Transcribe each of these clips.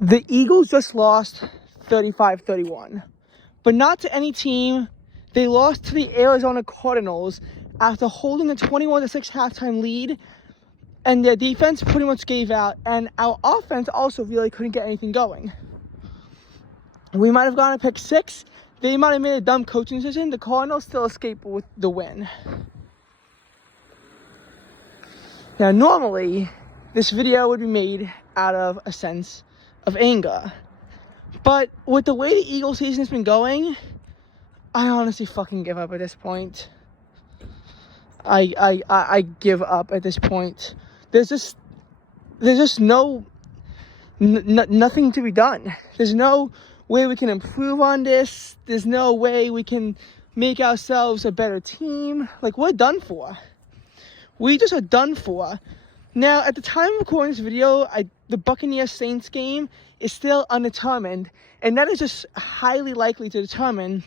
The Eagles just lost 35-31, but not to any team. They lost to the Arizona Cardinals after holding a 21-6 halftime lead, and their defense pretty much gave out, and our offense also really couldn't get anything going. We might have gone to pick six. They might have made a dumb coaching decision. The Cardinals still escaped with the win. Now, normally, this video would be made out of a sense of anger. But with the way the Eagles season has been going, I honestly fucking give up at this point. I give up at this point. There's just nothing to be done. There's no way we can improve on this. There's no way we can make ourselves a better team. Like, we're done for. We just are done for. Now, at the time of recording this video, the Buccaneers-Saints game is still undetermined, and that is just highly likely to determine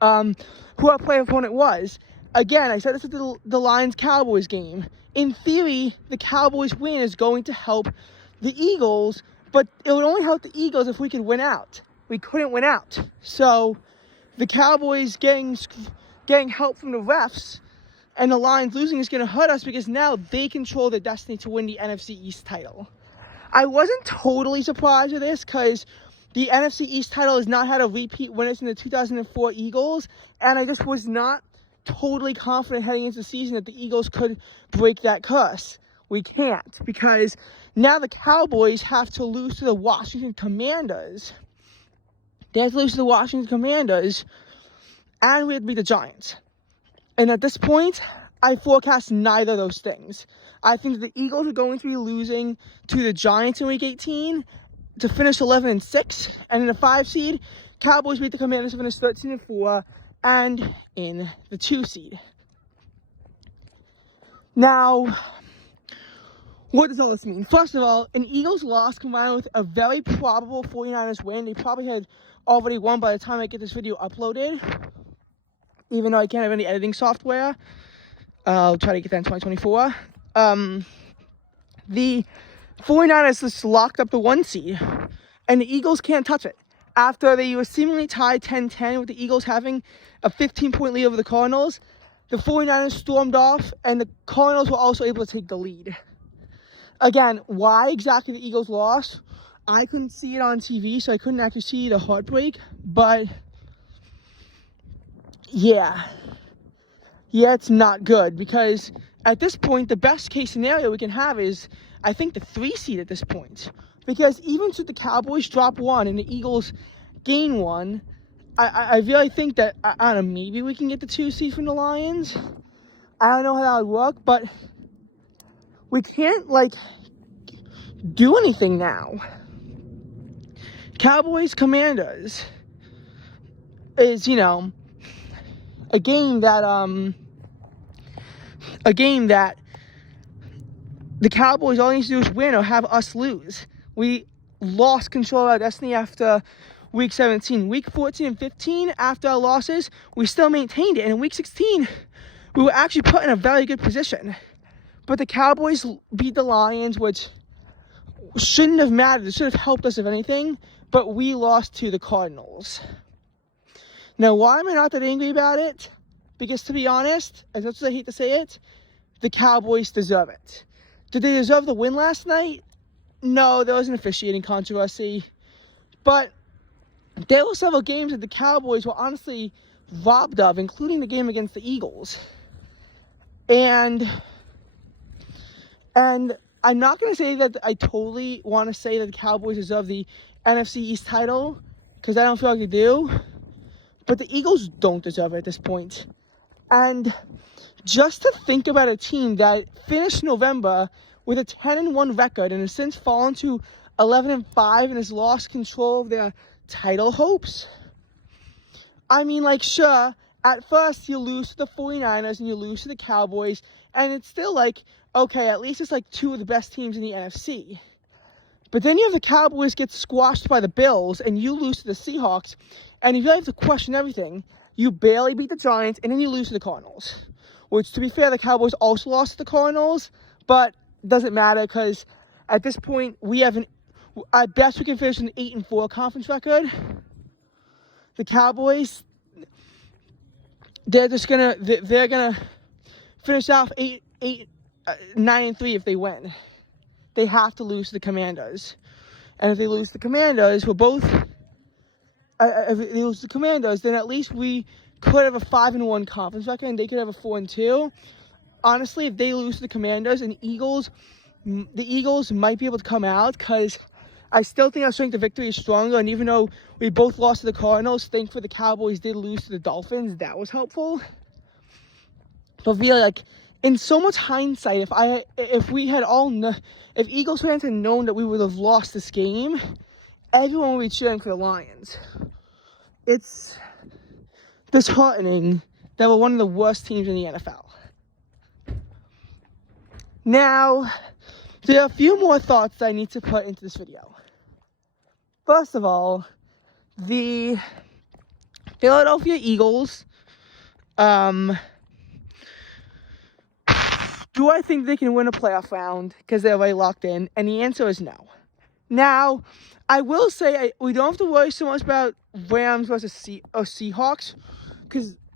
who our playoff opponent was. Again, I said this at the Lions-Cowboys game. In theory, the Cowboys win is going to help the Eagles, but it would only help the Eagles if we could win out. We couldn't win out. So the Cowboys getting help from the refs and the Lions losing is going to hurt us because now they control their destiny to win the NFC East title. I wasn't totally surprised with this because the NFC East title has not had a repeat winner in the 2004 Eagles, and I just was not totally confident heading into the season that the Eagles could break that curse. We can't, because now the Cowboys have to lose to the Washington Commanders. They have to lose to the Washington Commanders, and we have to beat the Giants. And at this point, I forecast neither of those things. I think that the Eagles are going to be losing to the Giants in Week 18 to finish 11-6, and in the 5 seed, Cowboys beat the Commanders to finish 13-4, and in the 2 seed. Now, what does all this mean? First of all, an Eagles loss combined with a very probable 49ers win. They probably had already won by the time I get this video uploaded, even though I can't have any editing software. I'll try to get that in 2024. The 49ers just locked up the 1 seed, and the Eagles can't touch it. After they were seemingly tied 10-10 with the Eagles having a 15-point lead over the Cardinals, the 49ers stormed off, and the Cardinals were also able to take the lead. Again, why exactly the Eagles lost? I couldn't see it on TV, so I couldn't actually see the heartbreak, but yeah, it's not good, because at this point, the best case scenario we can have is, I think, the 3 seed at this point. Because even should the Cowboys drop 1 and the Eagles gain 1, I really think that, I don't know, maybe we can get the 2 seed from the Lions. I don't know how that would work, but we can't, do anything now. Cowboys-Commanders is, a game that the Cowboys all need to do is win or have us lose. We lost control of our destiny after Week 17. Week 14 and 15, after our losses, we still maintained it. And in Week 16, we were actually put in a very good position. But the Cowboys beat the Lions, which shouldn't have mattered. It should have helped us, if anything. But we lost to the Cardinals. Now, why am I not that angry about it? Because, to be honest, as much as I hate to say it, the Cowboys deserve it. Did they deserve the win last night? No, there was an officiating controversy. But there were several games that the Cowboys were honestly robbed of, including the game against the Eagles. And I'm not going to say that I totally want to say that the Cowboys deserve the NFC East title, because I don't feel like they do. But the Eagles don't deserve it at this point. And just to think about a team that finished November with a 10-1 record and has since fallen to 11-5 and has lost control of their title hopes. I mean, sure, at first you lose to the 49ers and you lose to the Cowboys, and it's still okay, at least it's 2 of the best teams in the NFC. But then you have the Cowboys get squashed by the Bills, and you lose to the Seahawks, and you really have to question everything. You barely beat the Giants, and then you lose to the Cardinals. Which, to be fair, the Cowboys also lost to the Cardinals, but doesn't matter, because at this point, we have At best, we can finish an 8-4 conference record. The Cowboys, they're gonna finish off 9-3 if they win. They have to lose to the Commanders, and if they lose to the Commanders, if they lose to the Commanders, then at least we could have a 5-1 conference record, and they could have a 4-2. Honestly, if they lose to the Commanders and the Eagles might be able to come out, because I still think our strength of victory is stronger. And even though we both lost to the Cardinals, thankfully the Cowboys did lose to the Dolphins. That was helpful. But really, like, in so much hindsight, if Eagles fans had known that we would have lost this game, everyone would be cheering for the Lions. It's disheartening that we're one of the worst teams in the NFL. Now, there are a few more thoughts that I need to put into this video. First of all, the Philadelphia Eagles, do I think they can win a playoff round because they're already locked in? And the answer is no. Now, I will say we don't have to worry so much about Rams versus Seahawks,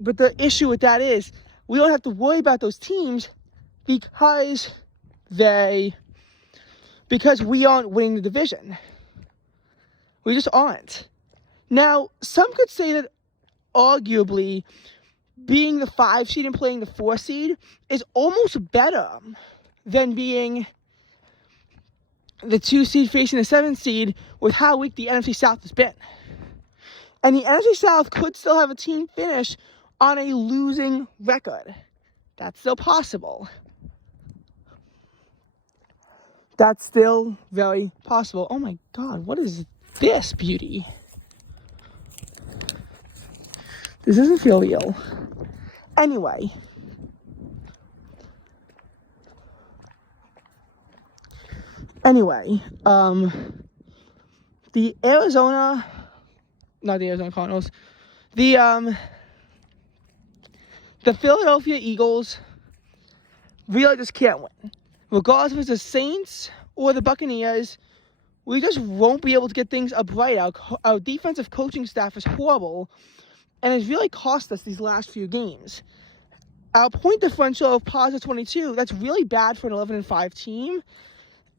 but the issue with that is we don't have to worry about those teams because we aren't winning the division. We just aren't. Now, some could say that arguably being the 5 seed and playing the 4 seed is almost better than being the 2 seed facing the 7 seed with how weak the NFC South has been. And the NFC South could still have a team finish on a losing record. That's still possible. That's still very possible. Oh my God, what is this beauty? This doesn't feel real. Anyway. The Cardinals, the Philadelphia Eagles really just can't win. Regardless if it's the Saints or the Buccaneers, we just won't be able to get things up right. Our defensive coaching staff is horrible, and it's really cost us these last few games. Our point differential of positive 22, that's really bad for an 11-5 team,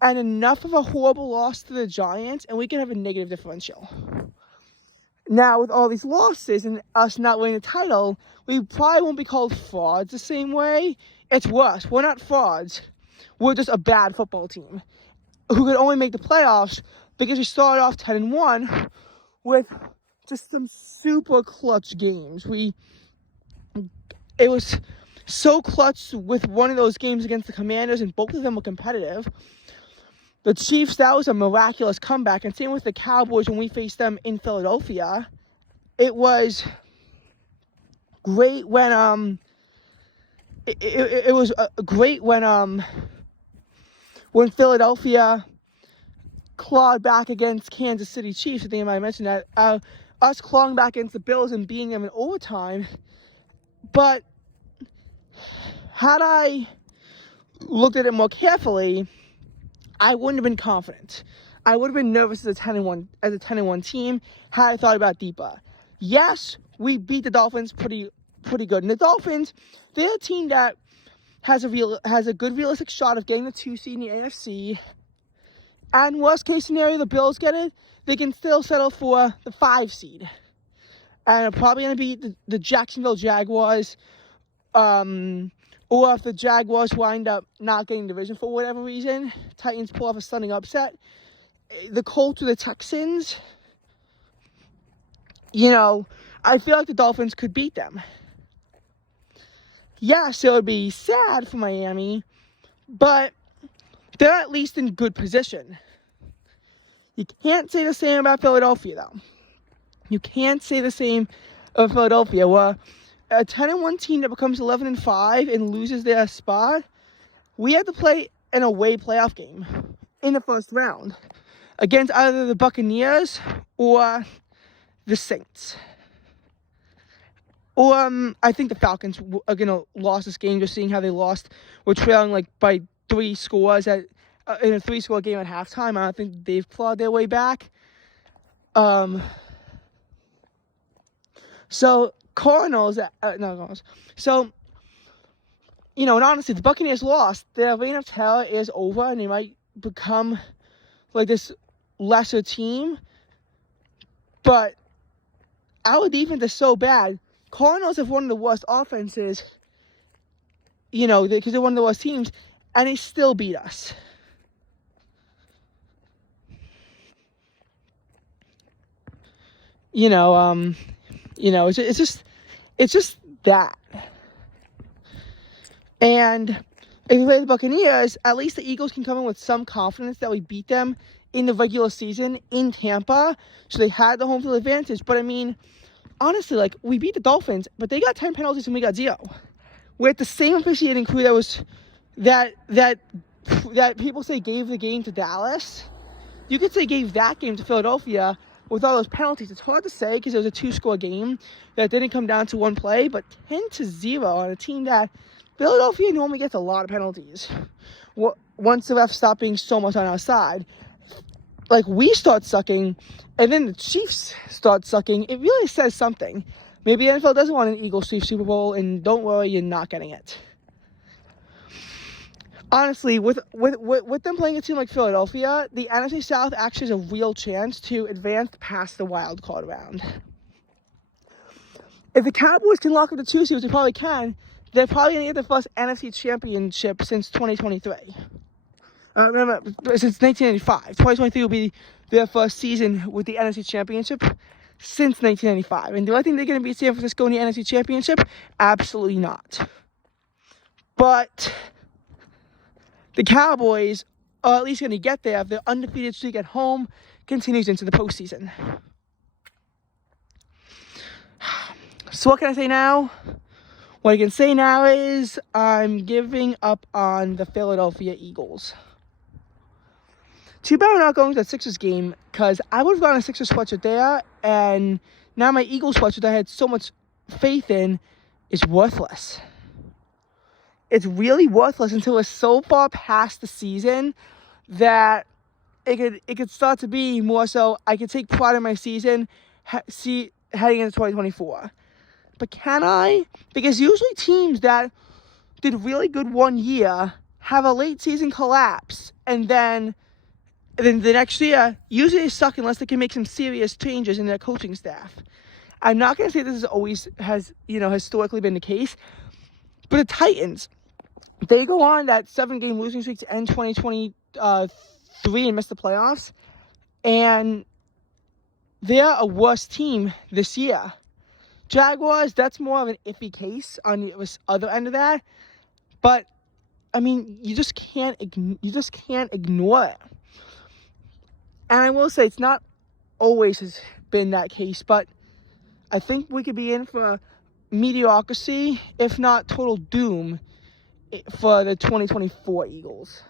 and enough of a horrible loss to the Giants, and we can have a negative differential. Now, with all these losses and us not winning the title, we probably won't be called frauds the same way. It's worse. We're not frauds. We're just a bad football team who could only make the playoffs because we started off 10-1 with just some super clutch games. It was so clutch with one of those games against the Commanders, and both of them were competitive. The Chiefs, that was a miraculous comeback, and same with the Cowboys when we faced them in Philadelphia. It was great when it was great when Philadelphia clawed back against Kansas City Chiefs. I think I might mention that. Us clawing back against the Bills and beating them in overtime. But had I looked at it more carefully, I wouldn't have been confident. I would have been nervous as a 10-1 team had I thought about deeper. Yes, we beat the Dolphins pretty good. And the Dolphins, they're a team that has a good realistic shot of getting the 2 seed in the AFC. And worst case scenario, the Bills get it, they can still settle for the 5 seed. And they're probably going to beat the Jacksonville Jaguars. Or if the Jaguars wind up not getting the division for whatever reason, Titans pull off a stunning upset. The Colts or the Texans, I feel like the Dolphins could beat them. Yes, it would be sad for Miami, but they're at least in good position. You can't say the same about Philadelphia, though. You can't say the same about Philadelphia, where a 10-1 team that becomes 11-5 and loses their spot, we have to play an away playoff game in the first round against either the Buccaneers or the Saints. Or I think the Falcons are going to lose this game, just seeing how they lost. We're trailing by 3 scores at in a 3-score game at halftime. I don't think they've clawed their way back. So Cardinals, So, and honestly, the Buccaneers lost. Their reign of terror is over, and they might become like this lesser team. But our defense is so bad. Cardinals have one of the worst offenses, because they're one of the worst teams, and they still beat us. It's just that. And if we play the Buccaneers, at least the Eagles can come in with some confidence that we beat them in the regular season in Tampa. So they had the home field advantage. But honestly, we beat the Dolphins, but they got 10 penalties and we got 0. We're at the same officiating crew that people say gave the game to Dallas. You could say gave that game to Philadelphia with all those penalties. It's hard to say because it was a 2-score game that didn't come down to one play, but 10-0 on a team that Philadelphia normally gets a lot of penalties. Once the refs stop being so much on our side, we start sucking, and then the Chiefs start sucking, it really says something. Maybe the NFL doesn't want an Eagles-Chiefs Super Bowl, and don't worry, you're not getting it. Honestly, with them playing a team like Philadelphia, the NFC South actually has a real chance to advance past the wild card round. If the Cowboys can lock up the 2 seed, which they probably can, they're probably going to get their first NFC championship since 2023. Remember, since 1995. 2023 will be their first season with the NFC championship since 1995. And do I think they're going to beat San Francisco in the NFC championship? Absolutely not. But the Cowboys are at least going to get there if their undefeated streak at home continues into the postseason. So what can I say now? What I can say now is I'm giving up on the Philadelphia Eagles. Too bad we're not going to the Sixers game, because I would have gotten a Sixers sweatshirt there, and now my Eagles sweatshirt I had so much faith in is worthless. It's really worthless until we're so far past the season that it could start to be more so I could take pride in my season heading into 2024. But can I? Because usually teams that did really good one year have a late season collapse, and then the next year usually they suck unless they can make some serious changes in their coaching staff. I'm not going to say this has historically been the case, but the Titans, they go on that 7-game losing streak to end 2023 and miss the playoffs, and they're a worse team this year. Jaguars, that's more of an iffy case on the other end of that, but you just can't ignore it. And I will say it's not always has been that case, but I think we could be in for mediocrity, if not total doom, for the 2024 Eagles.